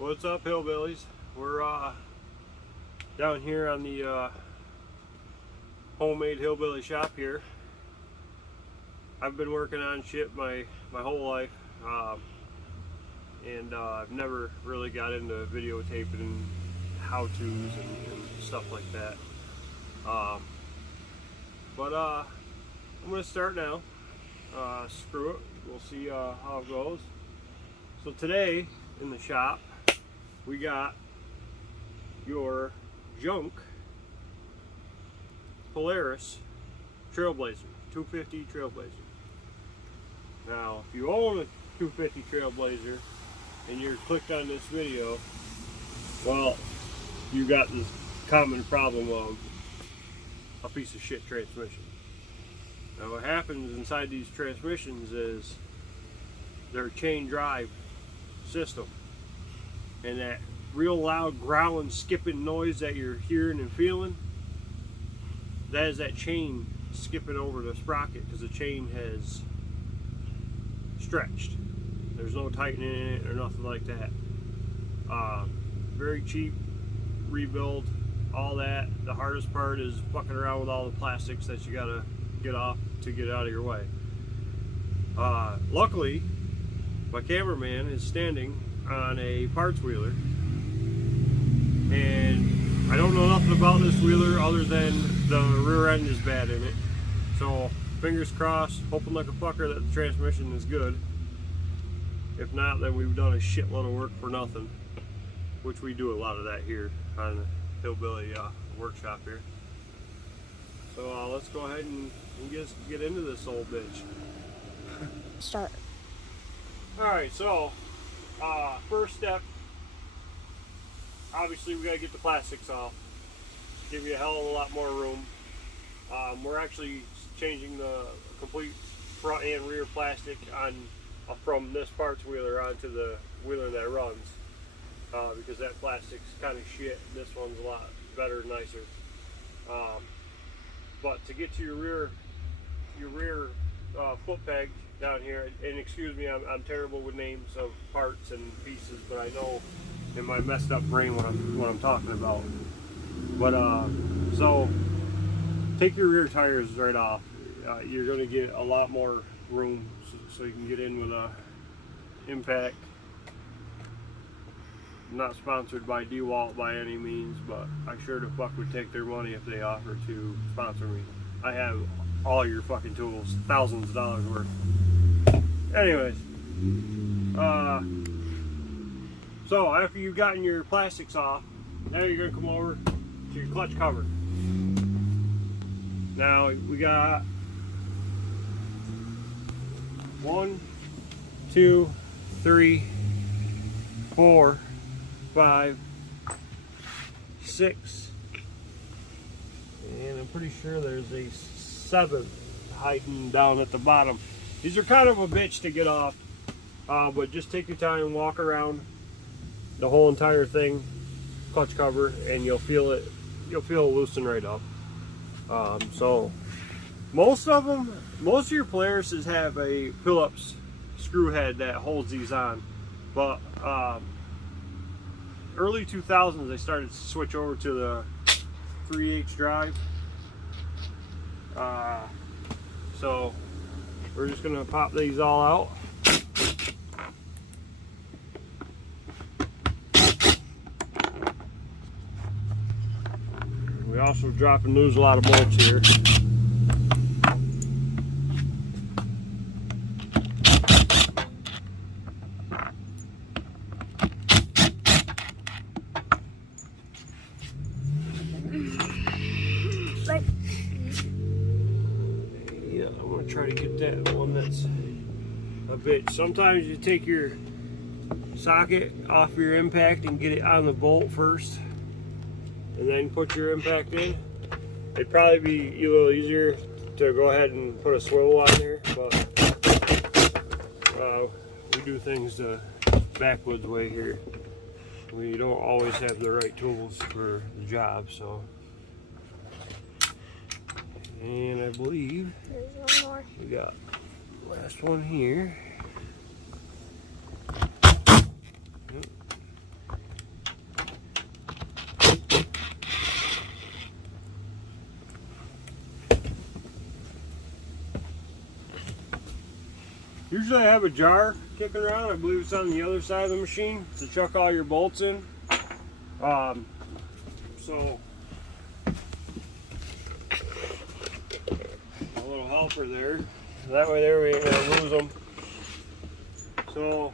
What's up, hillbillies? We're down here on the homemade hillbilly shop here. I've been working on shit my whole life, and I've never really got into videotaping and how-tos and stuff like that. But I'm gonna start now. Screw it. We'll see how it goes. So today in the shop we got your junk Polaris Trailblazer, 250 Trailblazer. Now, if you own a 250 Trailblazer and you're clicked on this video, well, you got this common problem of a piece of shit transmission. Now, what happens inside these transmissions is they're a chain drive system, and that real loud growling, skipping noise that you're hearing and feeling, that is that chain skipping over the sprocket because the chain has stretched. There's no tightening in it or nothing like that. Very cheap rebuild, all that. The hardest part is fucking around with all the plastics that you gotta get off to get out of your way. Luckily, my cameraman is standing on a parts wheeler, and I don't know nothing about this wheeler other than the rear end is bad in it. So fingers crossed, hoping like a fucker that the transmission is good. If not, then we've done a shitload of work for nothing, which we do a lot of that here on the hillbilly workshop here. So let's go ahead and get into this old bitch. Start. Alright, so first step, obviously we got to get the plastics off. Give you a hell of a lot more room. We're actually changing the complete front and rear plastic on from this parts wheeler onto the wheeler that runs, because that plastic's kind of shit. This one's a lot better, nicer. But to get to your rear foot peg down here, and excuse me, I'm terrible with names of parts and pieces, but I know in my messed up brain what I'm talking about. But so take your rear tires right off. You're going to get a lot more room, so you can get in with a impact. I'm not sponsored by DeWalt by any means, but I sure the fuck would take their money if they offered to sponsor me. I have all your fucking tools, thousands of dollars worth. Anyways, so after you've gotten your plastics off, now you're going to come over to your clutch cover. Now we got 1, 2, 3, 4, 5, 6, and I'm pretty sure there's a 7th hiding down at the bottom. These are kind of a bitch to get off, but just take your time and walk around the whole entire thing, clutch cover, and you'll feel it loosen right up. So most of your Polarises have a Phillips screw head that holds these on, but early 2000s they started to switch over to the 3/8 drive. So we're just gonna pop these all out. We also drop and lose a lot of bolts here. Yeah, I'm gonna try to get that one that's a bitch. Sometimes you take your socket off your impact and get it on the bolt first, and then put your impact in. It'd probably be a little easier to go ahead and put a swivel on there, but we do things the backwoods way here. We don't always have the right tools for the job, so. And I believe there's one more. We got the last one here. Yep. Usually I have a jar kicking around. I believe it's on the other side of the machine to chuck all your bolts in. So a little helper there. That way there we ain't gonna lose them. So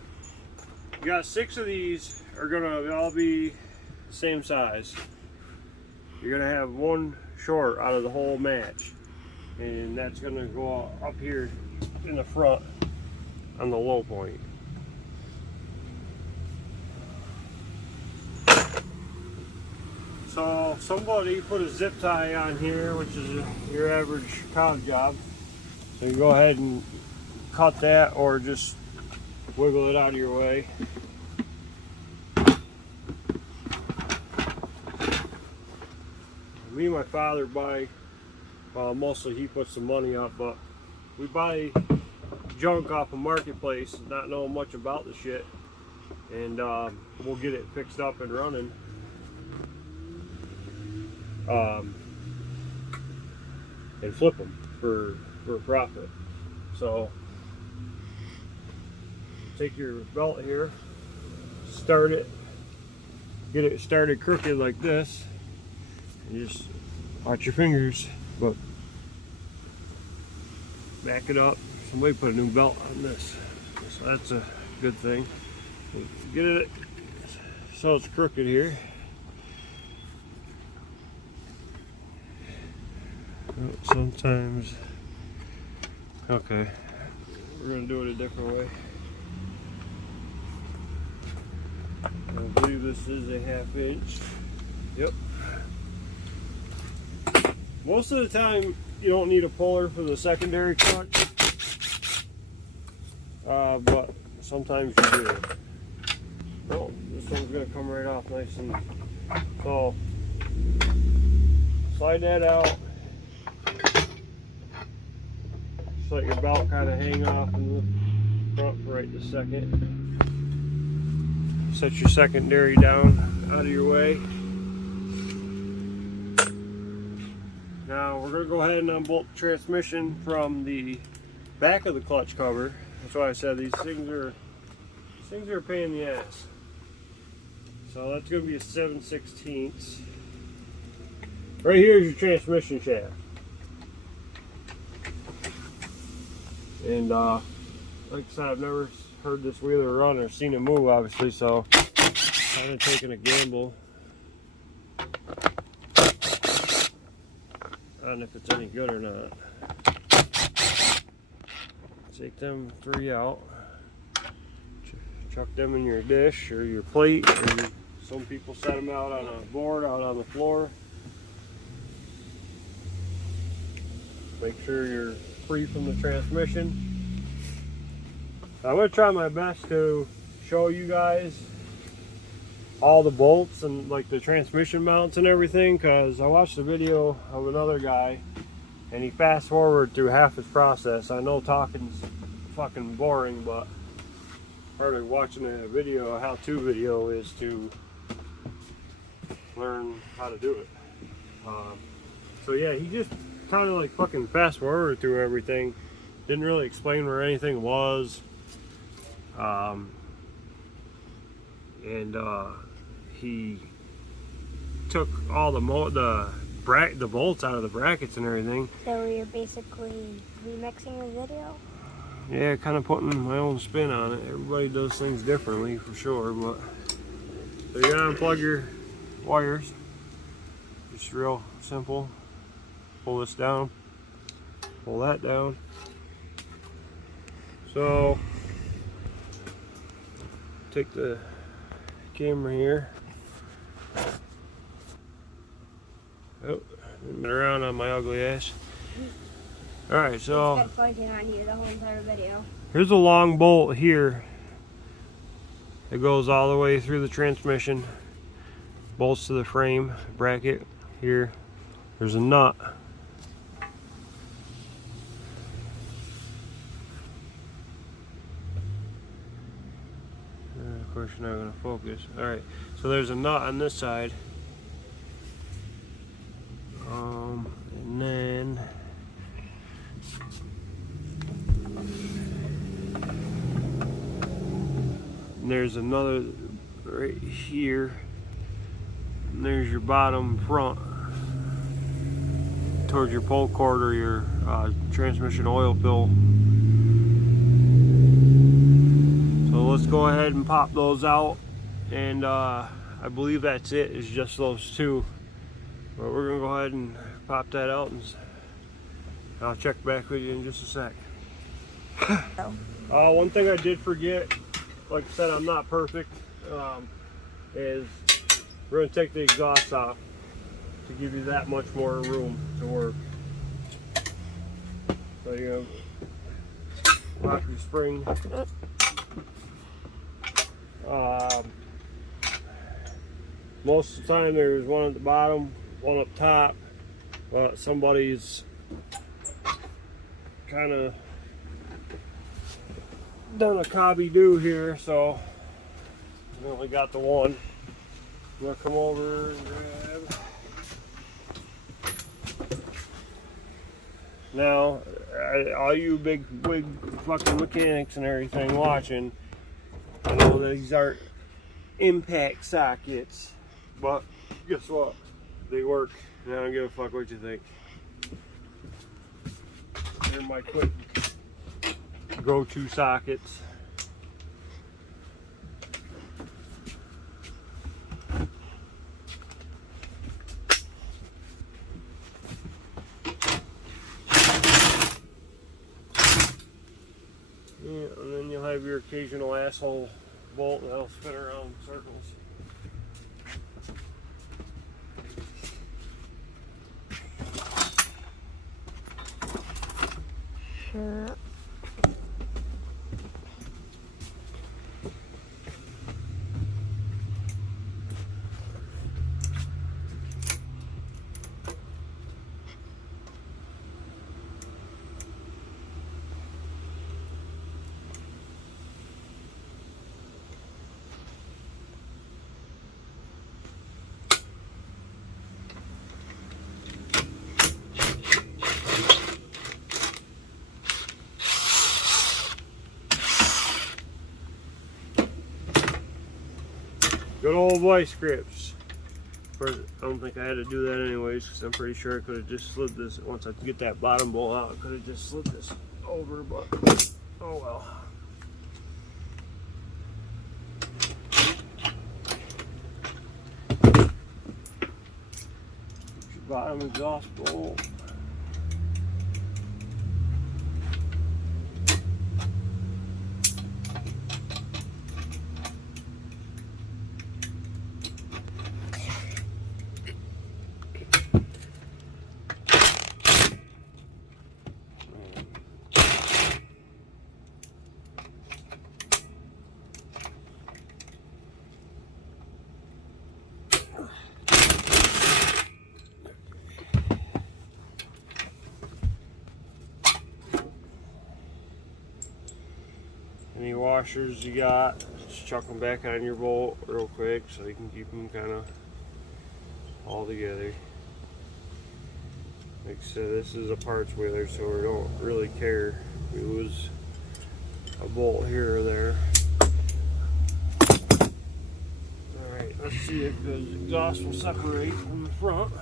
you got 6 of these are gonna all be the same size. You're gonna have one short out of the whole match, and that's gonna go up here in the front on the low point. So somebody put a zip tie on here, which is your average college job. So you go ahead and cut that or just wiggle it out of your way. Me and my father buy, well, mostly he puts some money up, but we buy junk off a marketplace, not knowing much about the shit, and we'll get it fixed up and running. And flip them for profit. So take your belt here, start it, get it started crooked like this, and just watch your fingers, but back it up. Somebody put a new belt on this, so that's a good thing. Get it so it's crooked here. Sometimes, okay, we're going to do it a different way. I believe this is a 1/2 inch. Yep. Most of the time you don't need a puller for the secondary clutch, but sometimes you do. Oh, this one's going to come right off nice and, so slide that out. Just let your belt kind of hang off in the front for right this second. Set your secondary down out of your way. Now we're going to go ahead and unbolt the transmission from the back of the clutch cover. That's why I said these things are a pain in the ass. So that's going to be a 7/16. Right here is your transmission shaft. And like I said, I've never heard this wheeler run or seen it move, obviously, so kind of taking a gamble on if it's any good or not. Take them 3 out, chuck them in your dish or your plate, and some people set them out on a board out on the floor. Make sure you're free from the transmission. I'm going to try my best to show you guys all the bolts and like the transmission mounts and everything, because I watched a video of another guy and he fast forwarded through half his process. I know talking's fucking boring, but part of watching a video, a how-to video, is to learn how to do it. So yeah, he just kind of like fucking fast forward through everything, didn't really explain where anything was, and he took all the bolts out of the brackets and everything. So you're basically remixing the video? Yeah, kind of putting my own spin on it. Everybody does things differently for sure, but so you're gonna unplug your wires, just real simple. Pull this down, pull that down. So take the camera here. Oh, been around on my ugly ass. Alright, so pointing on you the whole entire video. Here's a long bolt here. It goes all the way through the transmission. Bolts to the frame bracket here. There's a nut. Of course, you're not going to focus. Alright, so there's a nut on this side. And then And there's another right here. And there's your bottom front towards your pull cord or your transmission oil fill. So let's go ahead and pop those out. And I believe that's it, is just those two. But we're gonna go ahead and pop that out, and I'll check back with you in just a sec. One thing I did forget, like I said, I'm not perfect, is we're gonna take the exhaust off to give you that much more room to work. So you're gonna lock your spring. Most of the time there's one at the bottom, one up top, but somebody's kind of done a cobby-do here, so we only got the one. I'm gonna come over and grab. Now, all you big wig fucking mechanics and everything watching, I know that these aren't impact sockets, but guess what? They work, and I don't give a fuck what you think. They're my quick go-to sockets. Yeah, and then you'll have your occasional asshole bolt that'll spin around in circles. Sure. Good old vice grips. I don't think I had to do that anyways, because I'm pretty sure I could have just slid this. Once I get that bottom bolt out, I could have just slid this over, but oh well. Bottom exhaust bolt. Any washers you got, just chuck them back on your bolt real quick so you can keep them kind of all together. Like I said, this is a parts wheeler, so we don't really care if we lose a bolt here or there. Alright, let's see if the exhaust will separate from the front.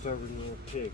Stubborn little pig.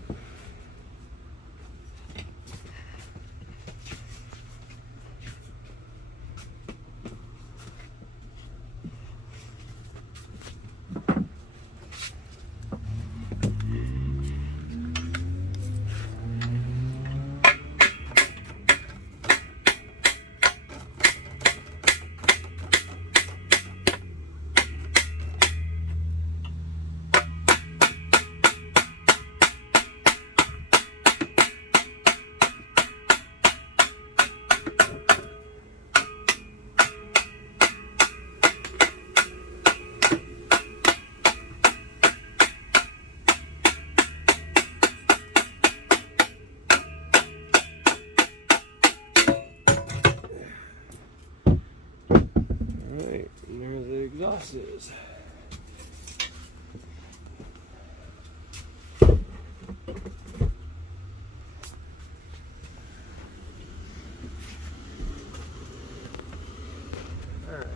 And there the exhaust is. Alright.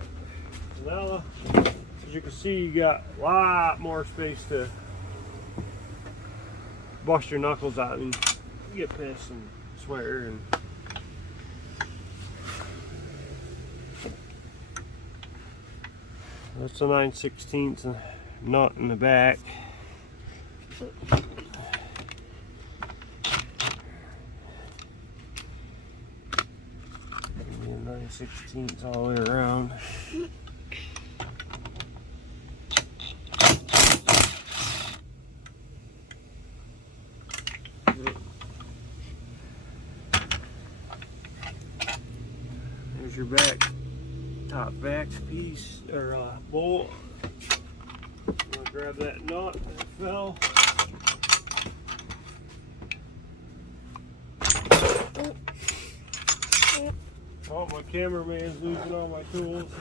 Now, as you can see, you got a lot more space to bust your knuckles out and get pissed and swear and that's a 9/16 nut in the back. And 9/16 all the way around. There's your top back piece or bolt. I'm gonna grab that nut that fell. Oh, my cameraman's losing all my tools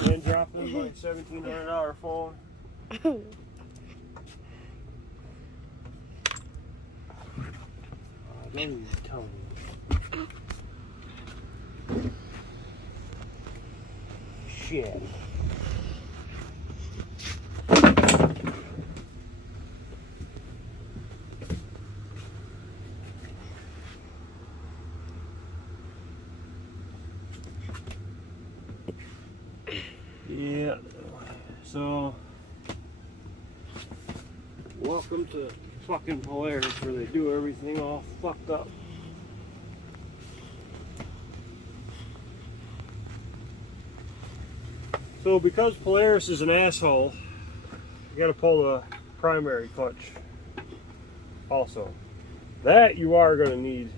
and dropping my $1,700 phone. Don't even tell me. Shit. Yeah. So, welcome to fucking Polaris where they do everything all fucked up. So because Polaris is an asshole, you gotta pull the primary clutch also. That you are gonna need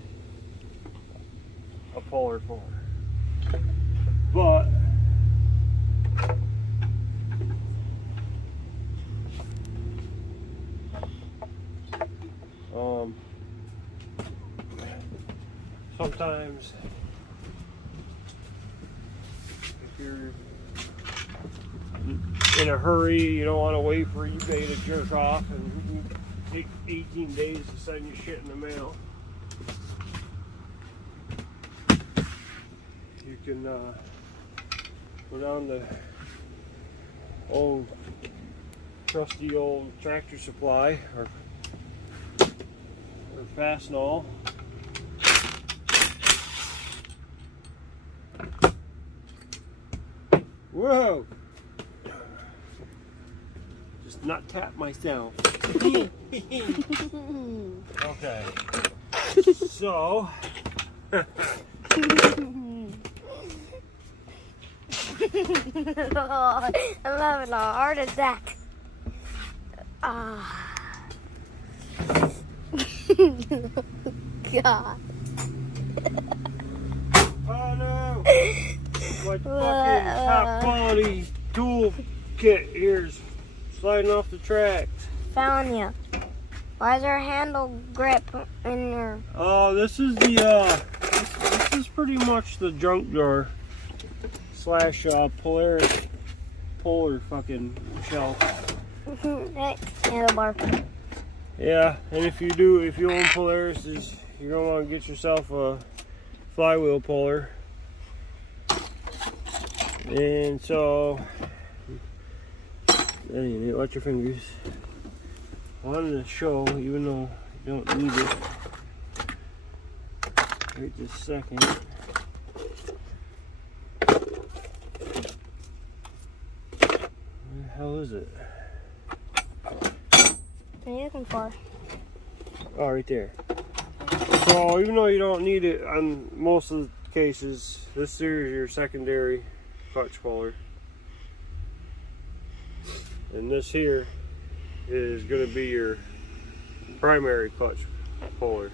a puller for. But sometimes if you're in a hurry, you don't want to wait for eBay to jerk off and take 18 days to send you shit in the mail. You can go down the old trusty old Tractor Supply or Fastenal. Whoa! Just not tap myself. Okay. So. I'm having a heart attack. God. Oh no! My fucking top quality tool kit here's sliding off the tracks. Found you. Why is there a handle grip in your? Oh, this is the this is pretty much the junk drawer slash Polaris polar fucking shelf. Hey, handlebar. Yeah, and if you own Polaris, you're gonna want to get yourself a flywheel puller. And so, anyway, watch your fingers. I wanted to show, even though you don't need it right this second. Where the hell is it? What are you looking for? Oh, right there. So even though you don't need it on most of the cases, this here is your secondary clutch puller. And this here is going to be your primary clutch puller.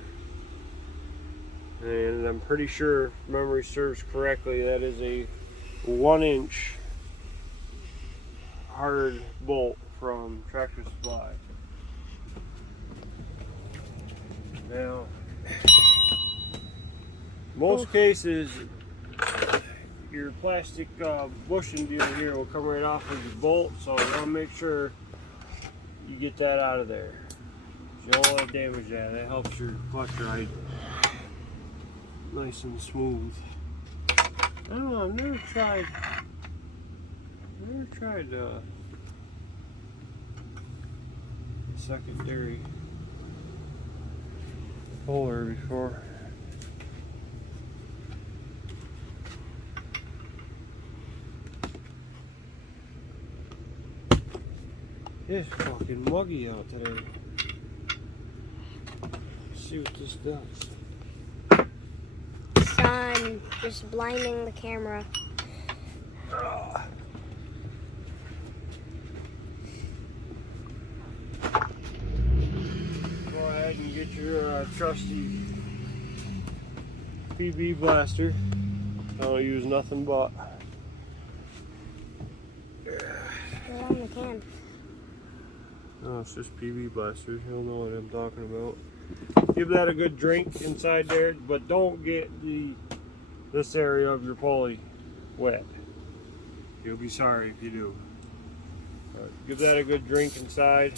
And I'm pretty sure, if memory serves correctly, that is a 1-inch hard bolt from Tractor Supply. Now, most cases, your plastic bushing deal here will come right off of your bolt, so you want to make sure you get that out of there. You don't want to damage that. That helps your clutch ride nice and smooth. I don't know, I've never tried secondary puller before. It's fucking muggy out today. Let's see what this does. Sun just blinding the camera. Go ahead and get your trusty PB blaster. I don't use nothing but. Put it on the can. No, it's just PB blasters. You'll know what I'm talking about. Give that a good drink inside there, but don't get this area of your pulley wet. You'll be sorry if you do. Give that a good drink inside.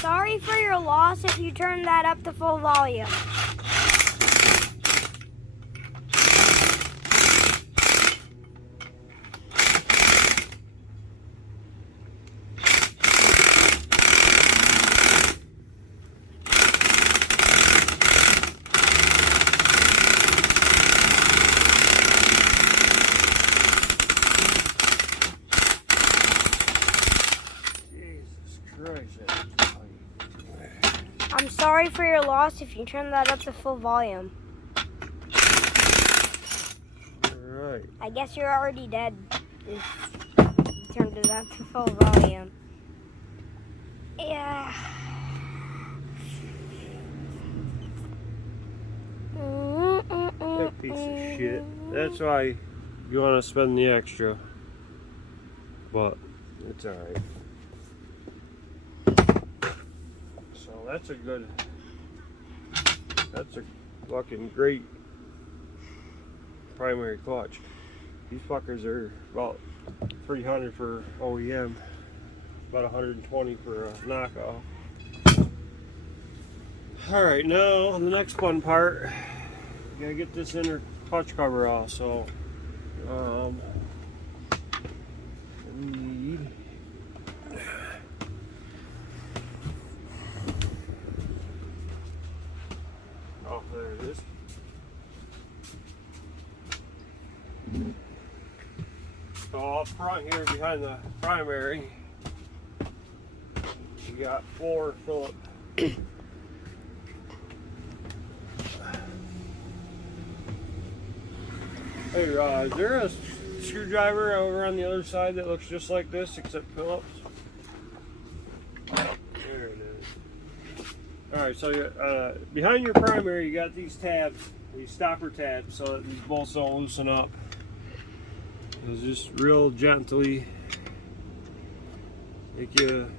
Sorry for your loss if you turn that up to full volume. I'm sorry for your loss if you turn that up to full volume. Alright. I guess you're already dead if you turned it up to full volume. Yeah. That piece of shit. That's why you want to spend the extra. But it's alright. That's a fucking great primary clutch. These fuckers are about $300 for OEM, about 120 for a knockoff. Alright, now the next fun part, you gotta get this inner clutch cover off, so need there it is. So up front here behind the primary, you got 4 Phillips. Hey, is there a screwdriver over on the other side that looks just like this except Phillips? There it is. Alright, so behind your primary you got these tabs, these stopper tabs, so that these bolts don't loosen up. So just real gently take you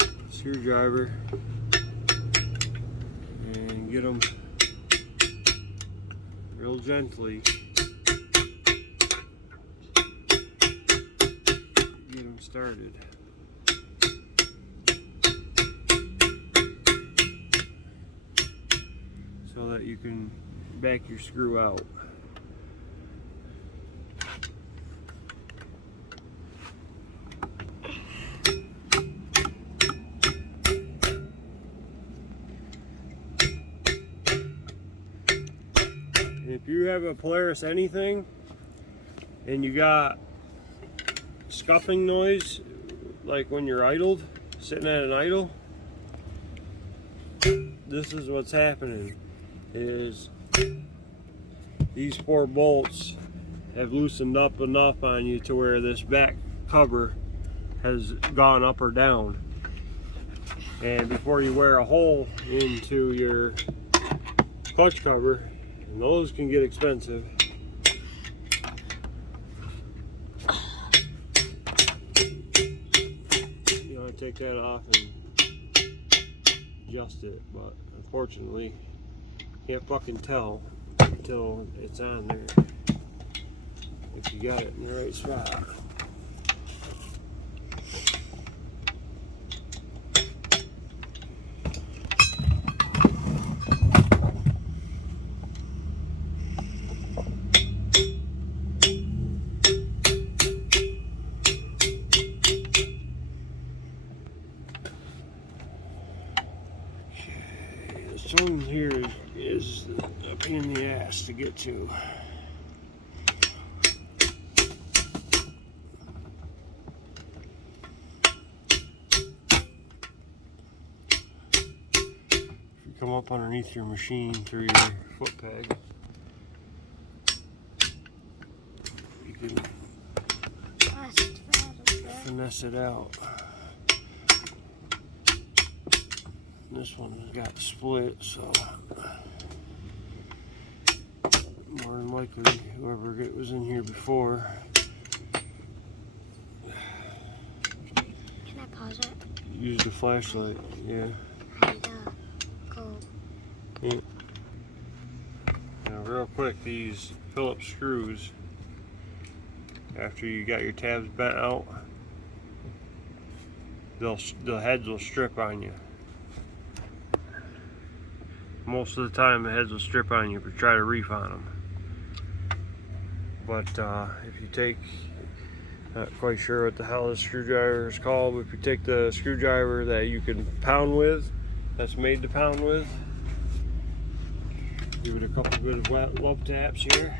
a screwdriver and get them real gently. Get them started. So that you can back your screw out. if you have a Polaris anything and you got scuffing noise, like when you're idled, sitting at an idle, this is what's happening. Is these 4 bolts have loosened up enough on you to where this back cover has gone up or down. And before you wear a hole into your clutch cover, and those can get expensive, you want to take that off and adjust it. But unfortunately, you can't fucking tell until it's on there if you got it in the right spot. This one here is a pain in the ass to get to. If you come up underneath your machine through your foot peg, you can finesse it out. This one's got split, so more than likely whoever was in here before. Can I pause it? Use the flashlight, yeah. And go. Yeah. Now, real quick, these Phillips screws, after you got your tabs bent out, the heads will strip on you. Most of the time the heads will strip on you if you try to reef on them. But if you take, not quite sure what the hell this screwdriver is called, but if you take the screwdriver that you can pound with, that's made to pound with, give it a couple good love taps here.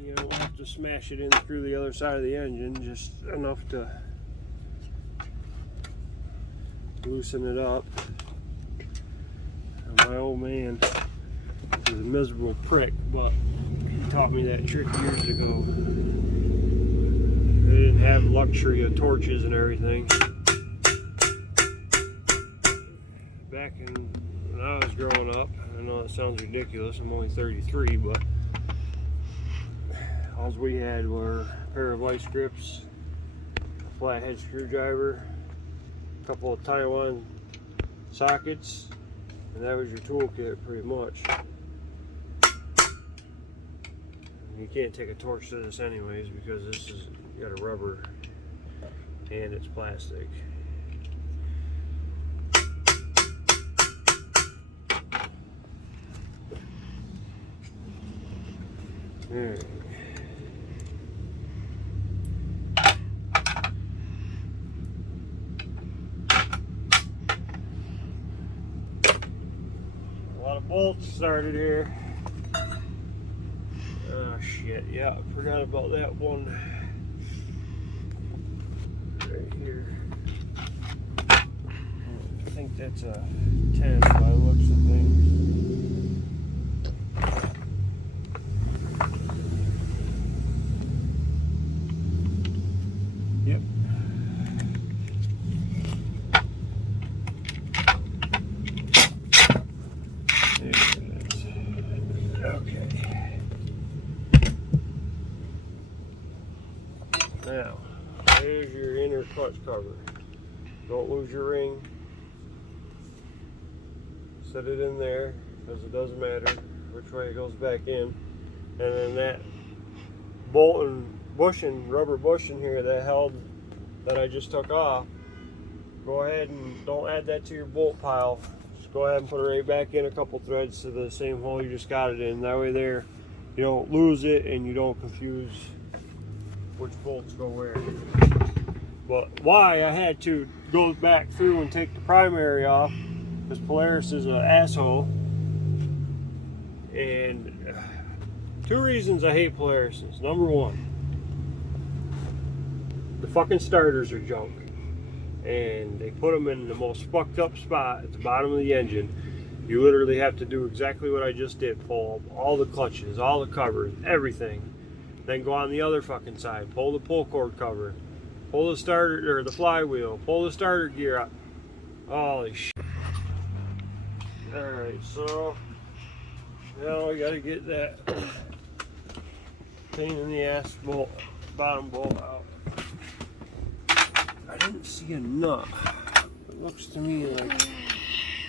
You don't have to smash it in through the other side of the engine, just enough to loosen it up. And my old man was a miserable prick, but he taught me that trick years ago. They didn't have luxury of torches and everything. Back when I was growing up, I know that sounds ridiculous, I'm only 33, but all we had were a pair of vice grips, a flathead screwdriver, a couple of Taiwan sockets, and that was your toolkit pretty much. You can't take a torch to this anyways because this is got a rubber and it's plastic. Alright. Bolts started here. Oh shit, yeah, I forgot about that one right here. I think that's a 10 by the looks of things. Yep. Now, there's your inner clutch cover. Don't lose your ring. Set it in there, because it doesn't matter which way it goes back in. And then that bolt and bushing, rubber bushing here that I just took off, go ahead and don't add that to your bolt pile. Just go ahead and put it right back in a couple threads to the same hole you just got it in. That way there, you don't lose it and you don't confuse which bolts go where. But why I had to go back through and take the primary off, because Polaris is an asshole. And two reasons I hate Polarises. Number one, the fucking starters are junk. And they put them in the most fucked up spot at the bottom of the engine. You literally have to do exactly what I just did. Pull up all the clutches, all the covers, everything. Then go on the other fucking side. Pull the pull cord cover. Pull the starter, or the flywheel. Pull the starter gear out. Holy shit. Alright, so now I gotta get that pain in the ass bolt, bottom bolt out. I didn't see a nut. It looks to me like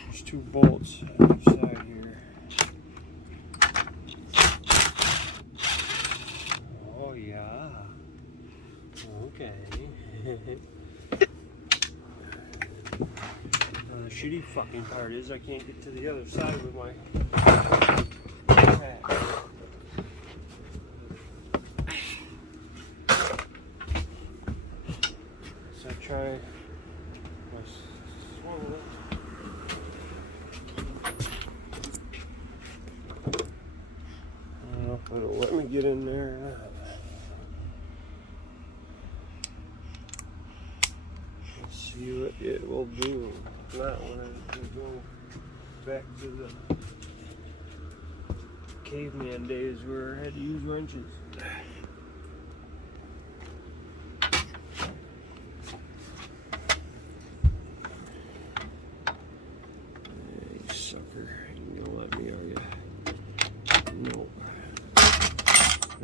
there's two bolts on each side here. Oh yeah. Okay. The shitty fucking part is I can't get to the other side with my pack. So I try my swivel. I don't know if it'll let me get in there or not. Let's see what it will do. If not, when I go back to the caveman days where I had to use wrenches.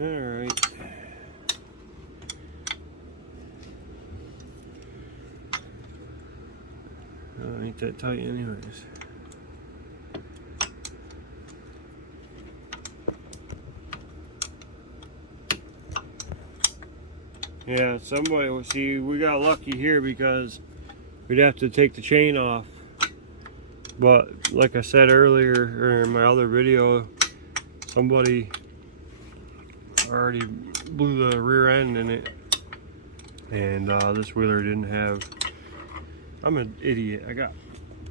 Alright. Oh, ain't that tight anyways. Yeah, somebody, see, we got lucky here because we'd have to take the chain off. But like I said earlier, or in my other video, somebody already blew the rear end in it, and this wheeler didn't have. I'm an idiot. I got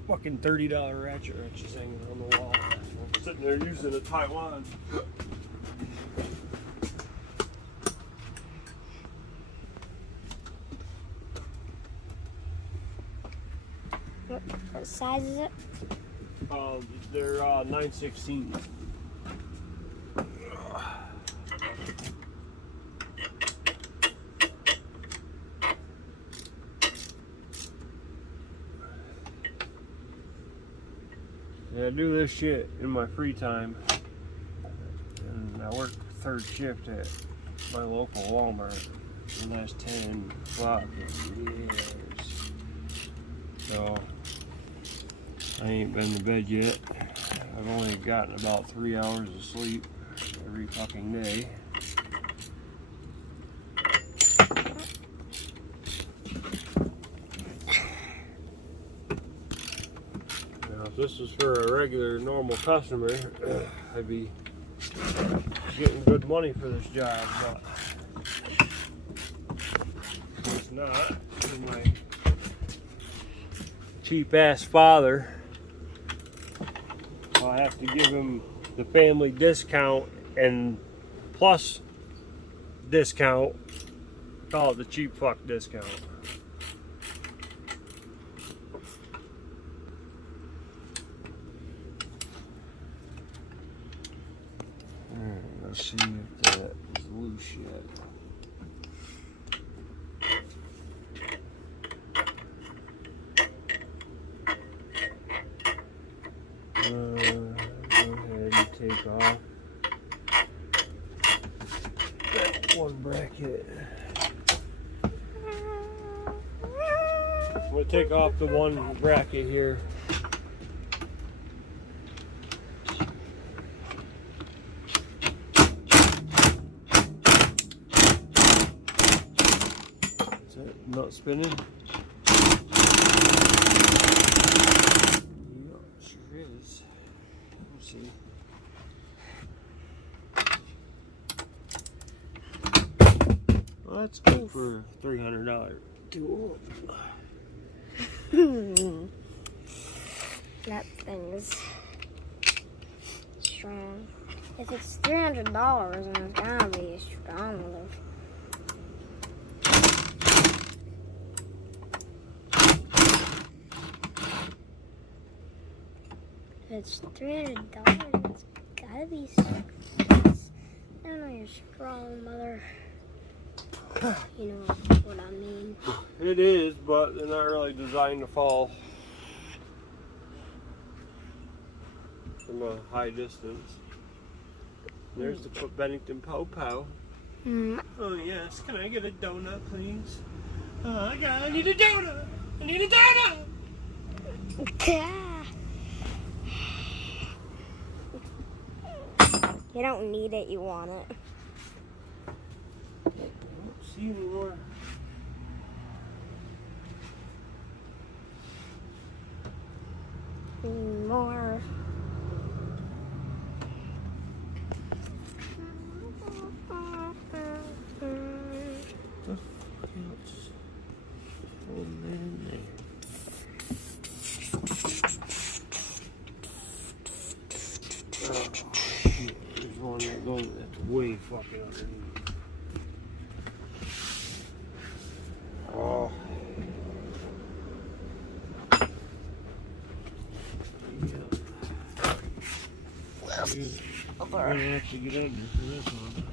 fucking $30 ratchet wrenches hanging on the wall. I'm sitting there using a Taiwan. What size is it? They're 9/16. Yeah, I do this shit in my free time, and I work third shift at my local Walmart for the last 10 years. So I ain't been to bed yet. I've only gotten about 3 hours of sleep every fucking day. This is for a regular, normal customer, I'd be getting good money for this job, but it's not. For my cheap-ass father, I'll have to give him the family discount and plus discount, call it the cheap fuck discount. Let's see if that is loose yet. Go ahead and take off that one bracket. We'll take off the one bracket here. Not spinning. Yeah, sure is. Let's see. Well, that's good for a $300 tool. That thing is strong. If it's $300, then it's gotta be a strong one. If it's $300, it's gotta be. I don't know, you're strong, mother. You know what I mean. It is, but they're not really designed to fall from a high distance. There's the Bennington Pow Pow. Oh yes, can I get a donut, please? Oh, I need a donut. I need a donut. You don't need it, you want it. I don't see anymore. More. There's one that goes that's way fucking underneath. Oh. I'm gonna actually get under for this one.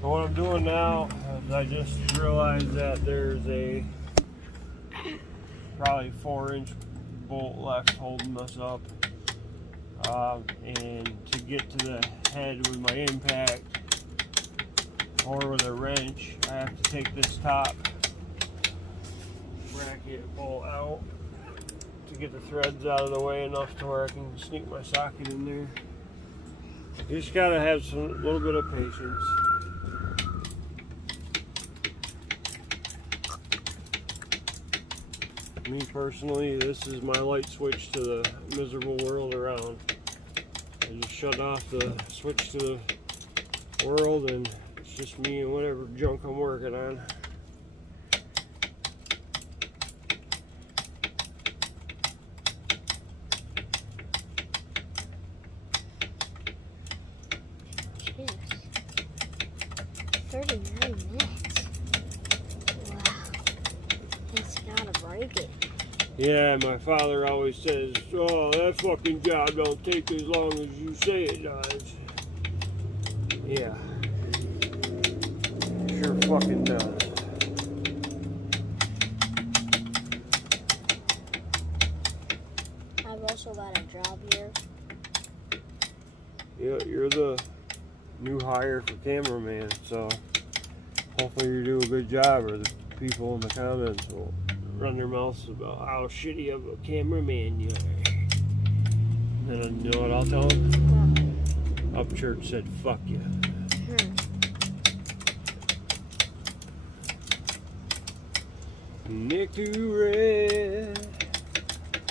What I'm doing now is I just realized that there's a probably 4-inch bolt left holding us up, and to get to the head with my impact or with a wrench, I have to take this top bracket bolt out to get the threads out of the way enough to where I can sneak my socket in there. You just gotta have some little bit of patience. Me personally, this is my light switch to the miserable world around. I just shut off the switch to the world and it's just me and whatever junk I'm working on. Jeez. 39 minutes. Wow. It's gotta break it. Yeah, my father always says, oh, that fucking job don't take as long as you say it does. Yeah. Sure fucking does. I've also got a job here. Yeah, you're the new hire for cameraman, so hopefully you do a good job, or the people in the comments will run their mouths about how shitty of a cameraman you are. And you know what I'll tell them? Upchurch said, fuck you. Next to red,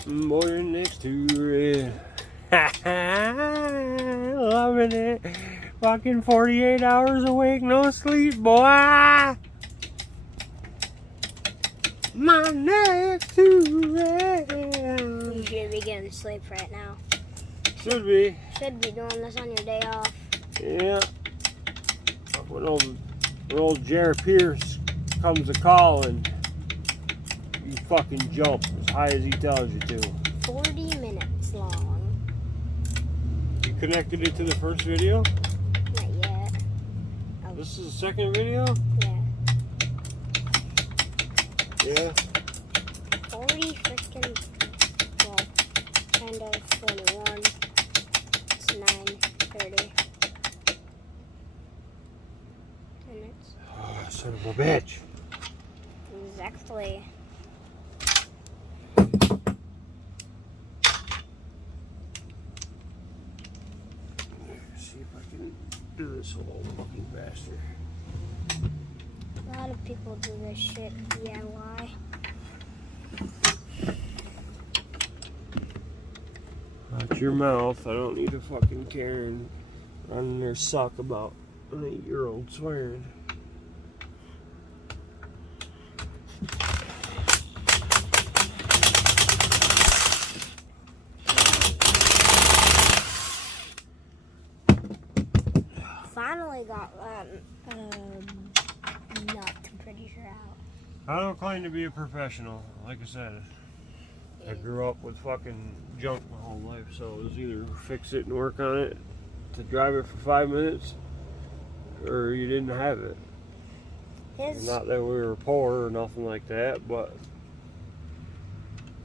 boy, you're next to red. Ha ha, loving it. Fucking 48 hours awake, no sleep, boy. My next to red. You should be getting sleep right now. Should be. Should be doing this on your day off. Yeah. When old Jared Pierce comes a calling, you fucking jump as high as he tells you to. 40 minutes long. You connected it to the first video? Not yet. Oh. This is the second video? Yeah. Yeah. 40 freaking, well, kind of 41. It's 9:30. of a bitch. Exactly. See if I can do this a little fucking faster. A lot of people do this shit DIY. Watch your mouth. I don't need a fucking Karen running their sock about an 8-year-old swearing. Finally got nut, I'm pretty sure out. I don't claim to be a professional. Like I said, I grew up with fucking junk my whole life, so it was either fix it and work on it to drive it for 5 minutes, or you didn't have it. Not that we were poor or nothing like that, but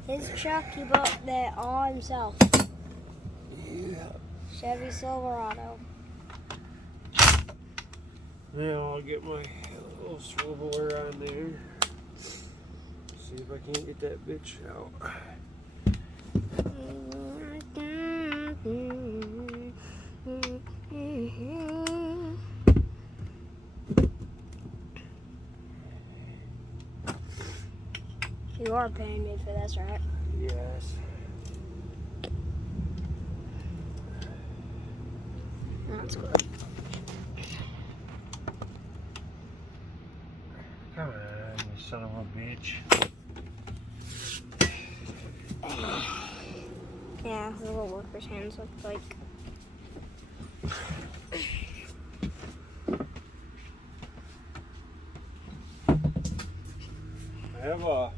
his truck, he bought that all himself. yeah. Chevy Silverado. Now I'll get my little swiveler on there. See if I can't get that bitch out. You are paying me for this, right? Yes. That's good. Come on, you son of a bitch. Yeah, this is what workers' hands look like. I have a...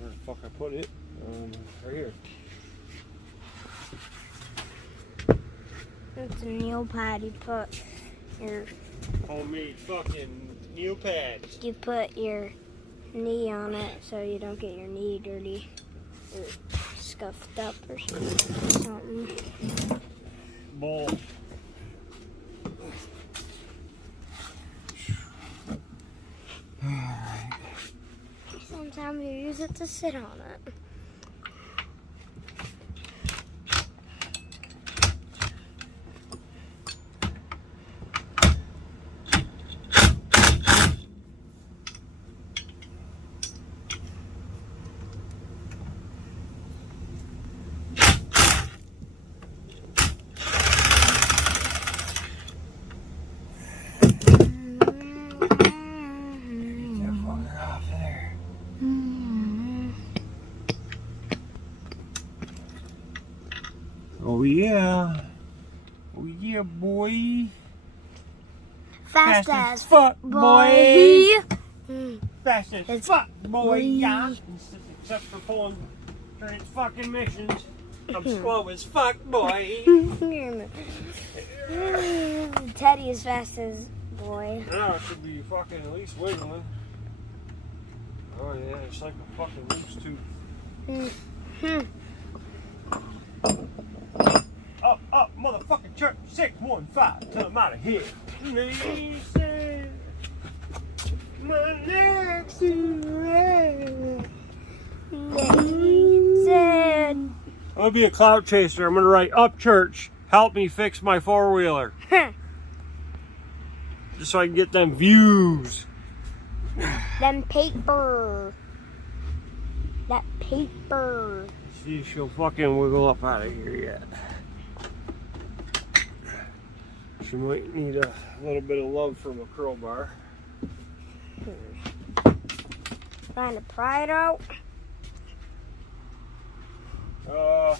Where the fuck I put it? Right here. It's a kneel pad. You put your... Homemade fucking knee pads. You put your knee on it so you don't get your knee dirty or scuffed up or something. Bull. Alright. Sometimes you use it to sit on it. Oh yeah. Oh yeah, boy. Fast as fuck, boy. Fast as It's fuck, boy. boy. Yeah. Except for pulling fucking missions. I'm slow as fuck, boy. Teddy is fast as boy. Now it should be fucking at least wiggling. Oh yeah, it's like a fucking loose tooth. Up, motherfucking church 615 till I'm out of here. He said, my neck's too red. He said, I'm gonna be a clout chaser. I'm gonna write up church. Help me fix my 4-wheeler. Just so I can get them views. them paper. That paper. See if she'll fucking wiggle up out of here yet. She might need a little bit of love from a crowbar. Trying to pry it out. Yeah,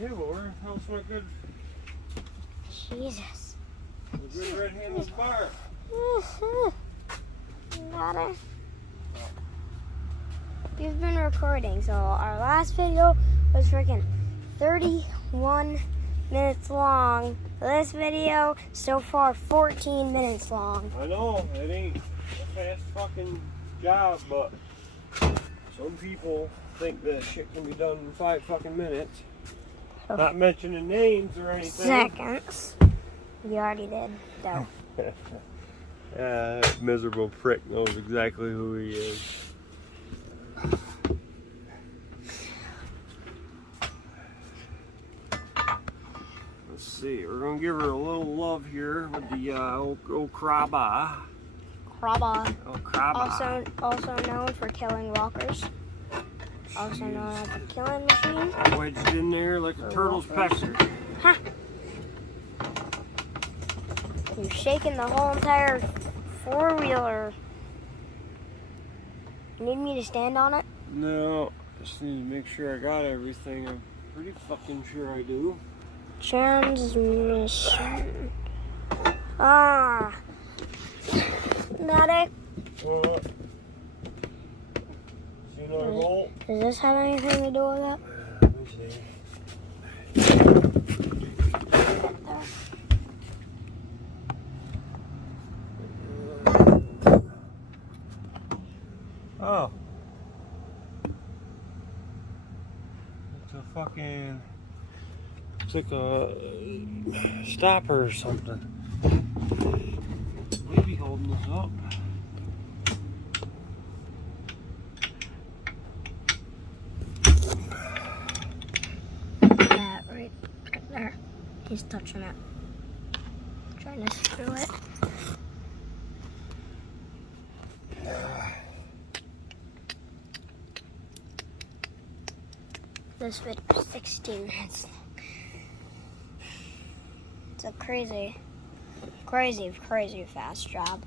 but where the hell's my good, Jesus. good red-handled bar? Got it. You've been recording, so our last video was freaking 31 minutes long. This video, so far, 14 minutes long. I know, it ain't a fast fucking job, but some people think that shit can be done in 5 fucking minutes. Not mentioning names or anything. Seconds. You already did, though. That miserable prick knows exactly who he is. Let's see, we're gonna give her a little love here with the old crabba. Crabba. Oh, crabba. Also known for killing walkers. Also known as a killing machine. Wedged in there like a turtle's pecker. Ha! You're shaking the whole entire four-wheeler. You need me to stand on it? No, just need to make sure I got everything. I'm pretty fucking sure I do. Transmission. Ah. Medic. What? See another bolt? Does this have anything to do with it? Let me see. Oh. It's a fucking... It's like a stopper or something. Maybe holding this up. That right there. He's touching it. Trying to screw it. This video is 16 minutes long. It's a crazy fast job.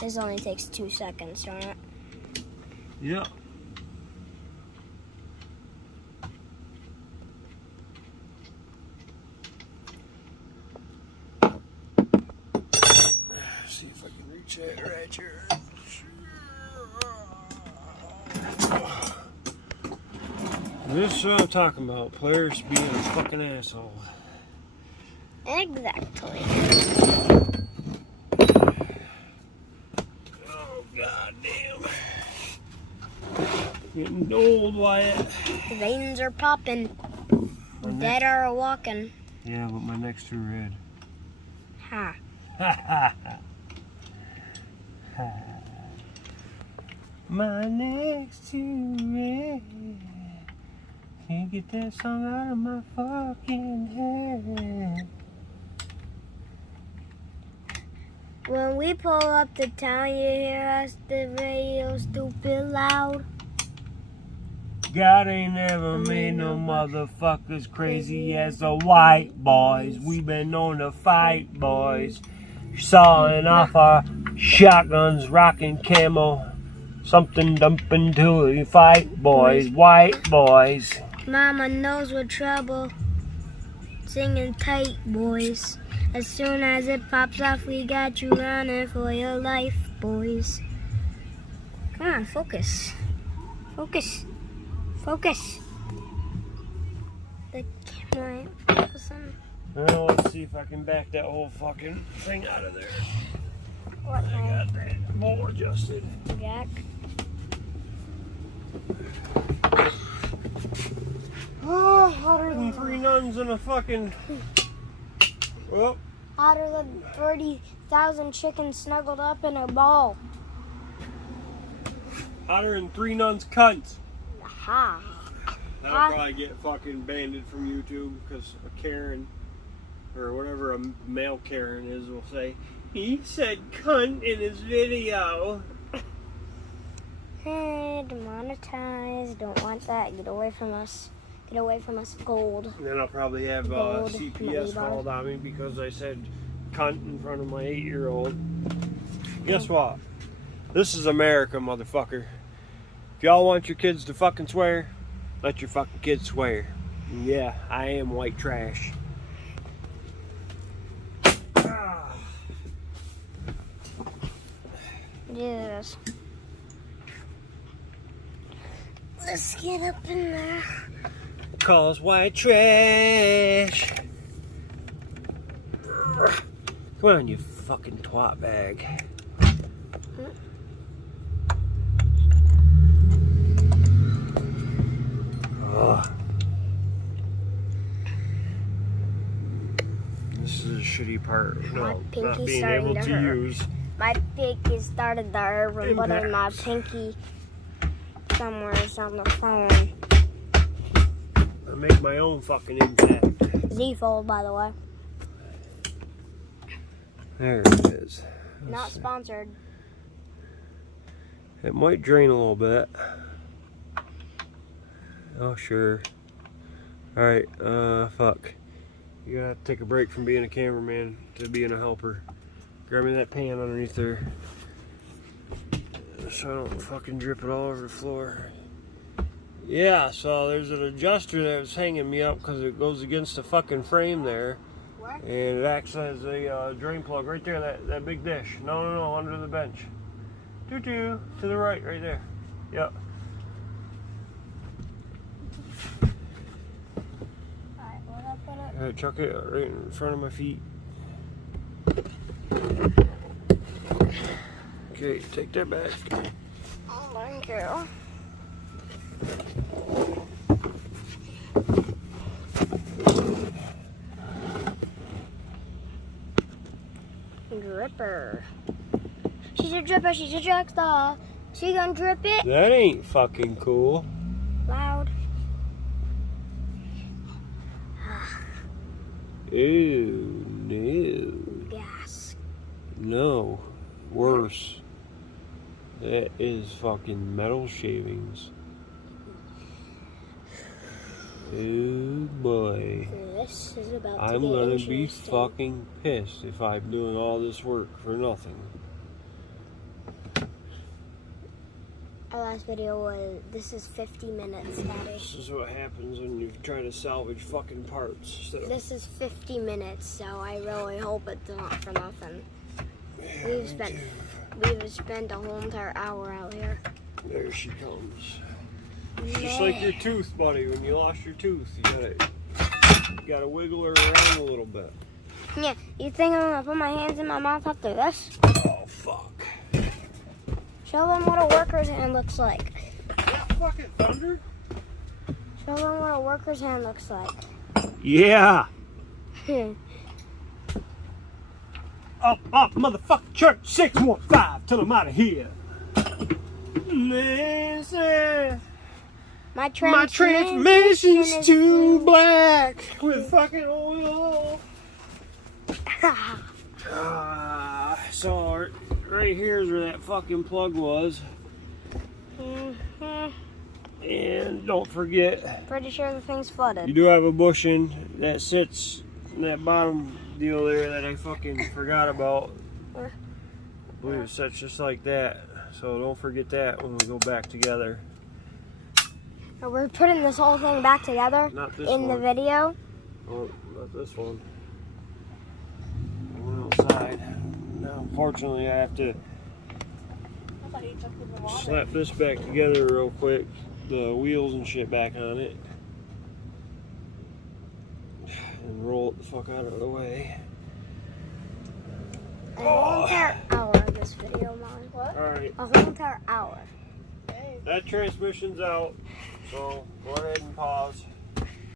This only takes 2 seconds, don't it? Yeah. See if I can reach it right here. This is what I'm talking about. Players being a fucking asshole. Exactly. Oh, goddamn. Getting old, Wyatt. Veins are popping. Dead are a walking. Yeah, but my neck's too red. Ha. My neck's too red. Can't get that song out of my fucking head. When we pull up to town, you hear us, the radio stupid loud. God ain't never made no motherfuckers crazy as the white boys. We been known to fight, boys. Sawing off our shotguns, rocking camo. Something dumping till we fight, boys. White boys. Mama knows we're trouble. Singing tight, boys. As soon as it pops off, we got you running for your life, boys. Come on, focus. Focus. Focus. The camera ain't focusing. Well, let's see if I can back that whole fucking thing out of there. What I got that bolt adjusted. Jack? Oh, 103 nuns in a fucking... Well, Hotter than 30,000 chickens snuggled up in a ball. hotter than 3 nuns cunts. Aha. That'll probably get fucking banned from YouTube because a Karen, or whatever a male Karen is, will say, he said cunt in his video. Hey, demonetized. Don't want that. Get away from us. Get away from us, gold. And then I'll probably have Gold CPS money bar. called on me because I said cunt in front of my 8-year-old. Guess what? This is America, motherfucker. If y'all want your kids to fucking swear, let your fucking kids swear. And yeah, I am white trash. Yes. Let's get up in there. Cause white trash. Come on, you fucking twat bag. This is shitty part. My No, pinky's not being starting able to to hurt. use. My pinky started to hurt from putting my Impacts. pinky somewhere on the phone. I make my own fucking impact. Z-Fold, by the way. There it is. Not sponsored. It might drain a little bit. Oh, sure. Alright, fuck. You gotta take a break from being a cameraman to being a helper. Grab me that pan underneath there, so I don't fucking drip it all over the floor. Yeah, so there's an adjuster that was hanging me up because it goes against the fucking frame there. What? And it acts as a drain plug right there, that big dish. No, under the bench. To the right, right there. Yep. Alright, what I put it? Alright, chuck it right in front of my feet. Okay, take that back. Oh, thank you. Dripper. She's a dripper, she's a drug star. She gonna drip it? That ain't fucking cool. Loud. Ew, no. Gas. No. Worse. That is fucking metal shavings. Oh boy. This is about to I'm get gonna be interesting. fucking pissed if I'm doing all this work for nothing. Our last video was, this is 50 minutes, Daddy. This is what happens when you try to salvage fucking parts instead of... This is 50 minutes, so I really hope it's not for nothing. We've spent a whole entire hour out here. There she comes. It's just like your tooth, buddy. When you lost your tooth, you gotta wiggle her around a little bit. Yeah, you think I'm gonna put my hands in my mouth after this? Oh, fuck. Show them what a worker's hand looks like. That fucking thunder? Show them what a worker's hand looks like. Yeah. Up, motherfucking church, 615, till I'm out of here. Listen, My transmission's too black with fucking oil. So right here's where that fucking plug was. And don't forget, Pretty sure the thing's flooded. you do have a bushing that sits in that bottom deal there that I fucking forgot about. Where? I believe it sits just like that. So don't forget that when we go back together. And we're putting this whole thing back together Not this in the one. video. Oh, not this one. The one outside. Now, unfortunately, I have to slap this back together real quick. The wheels and shit back on it. And roll it the fuck out of the way. A whole entire hour of this video, Mom. What? Alright, A whole entire hour. that transmission's out. So go ahead and pause.